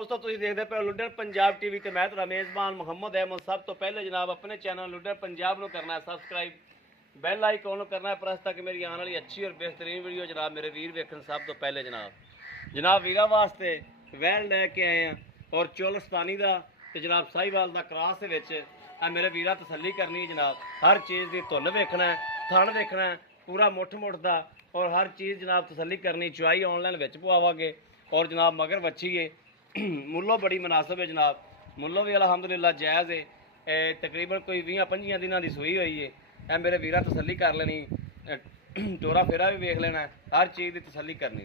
ਦੋਸਤੋ ਤੁਸੀਂ ਦੇਖਦੇ ਪਏ ਲੁੱਡਰ ਪੰਜਾਬ ਟੀਵੀ ਤੇ ਮੈਂ ਤੁਹਾਡਾ ਮੇਜ਼ਬਾਨ ਮੁਹੰਮਦ ਅਹਿਮਦ। ਸਭ ਤੋਂ ਪਹਿਲੇ ਜਨਾਬ ਆਪਣੇ ਚੈਨਲ ਲੁੱਡਰ ਪੰਜਾਬ ਨੂੰ ਕਰਨਾ ਹੈ ਸਬਸਕ੍ਰਾਈਬ, ਬੈਲ ਆਈਕਨ ਨੂੰ करना है प्रेस ताकि मेरी आने वाली अच्छी और बेहतरीन वीडियो जनाब मेरे वीर वेखन। सब तो पहले जनाब वीरा वास्ते वैल लैके आए हैं और चोलस्तानी का तो जनाब साहिवाल का क्रॉस के मेरे वीरा तसली करनी है जनाब। हर चीज़ की धुन वेखना है, थन वेखना है पूरा मुठ का और हर चीज़ जनाब तसली करनी। चुआई ऑनलाइन बिच पवावांगे और जनाब मगर बच्ची है मुल्लों बड़ी मुनासिब है जनाब, मुल्लों भी अलहमदुलिल्लाह जायज़ है। तकरीबन कोई 20-25 दिनों की सूई हुई है। ए मेरे वीरा तसली कर लेनी, टोरा फेरा भी वेख लेना, हर चीज़ की तसली करनी।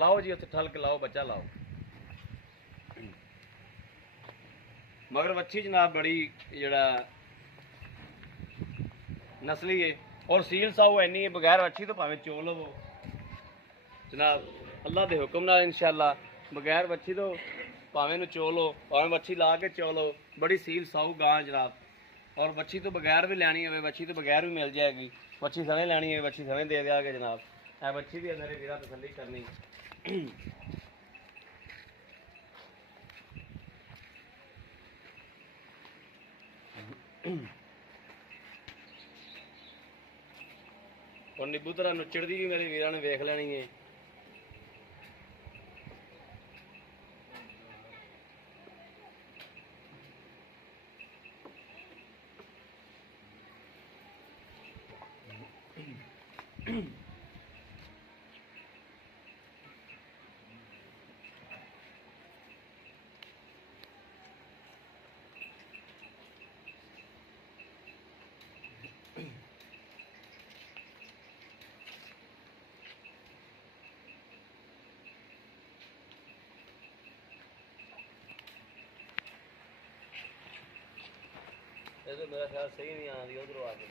लाओ जी उत्थे ठल के लाओ, बच्चा लाओ। मगर बच्ची जनाब बड़ी जड़ा नस्ली है और सील साऊ इन्नी है, बगैर बच्ची तो भावें चो लवो जनाब अल्लाह के हुक्म नाल इंशाअल्लाह। बगैर बच्ची तो भावें नूं चो लो, भावें बच्ची ला के चो लो। बड़ी सील साऊ गां जनाब। और बच्ची तो बगैर भी लैनी हो, बच्ची तो बगैर भी मिल जाएगी। बच्ची सने लैनी है, बच्ची सने दे देंगे जनाब। है बच्ची भी मेरे वीरा तसली करनी। और नीबू तरह नुचड़दी भी मेरे वीरा ने वेख लेनी है। तो मेरा ख्याल सही नहीं आ रही, उधरों आके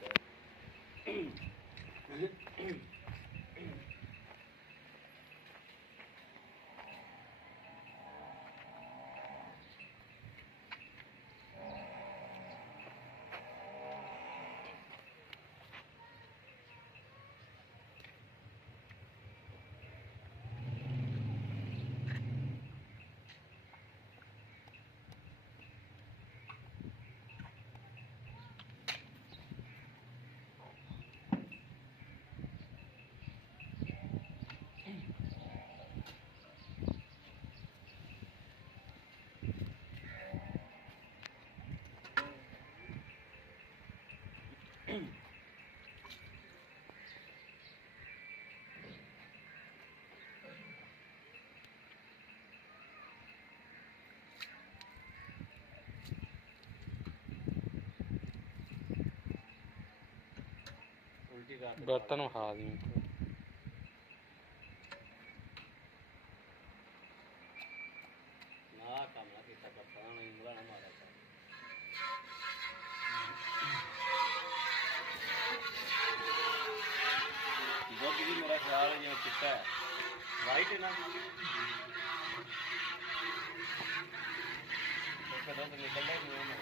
बर्तन उठा दी। मेरा ख्याल है जिवें चिट्टा है, वाइट है ना निकलता ही नहीं।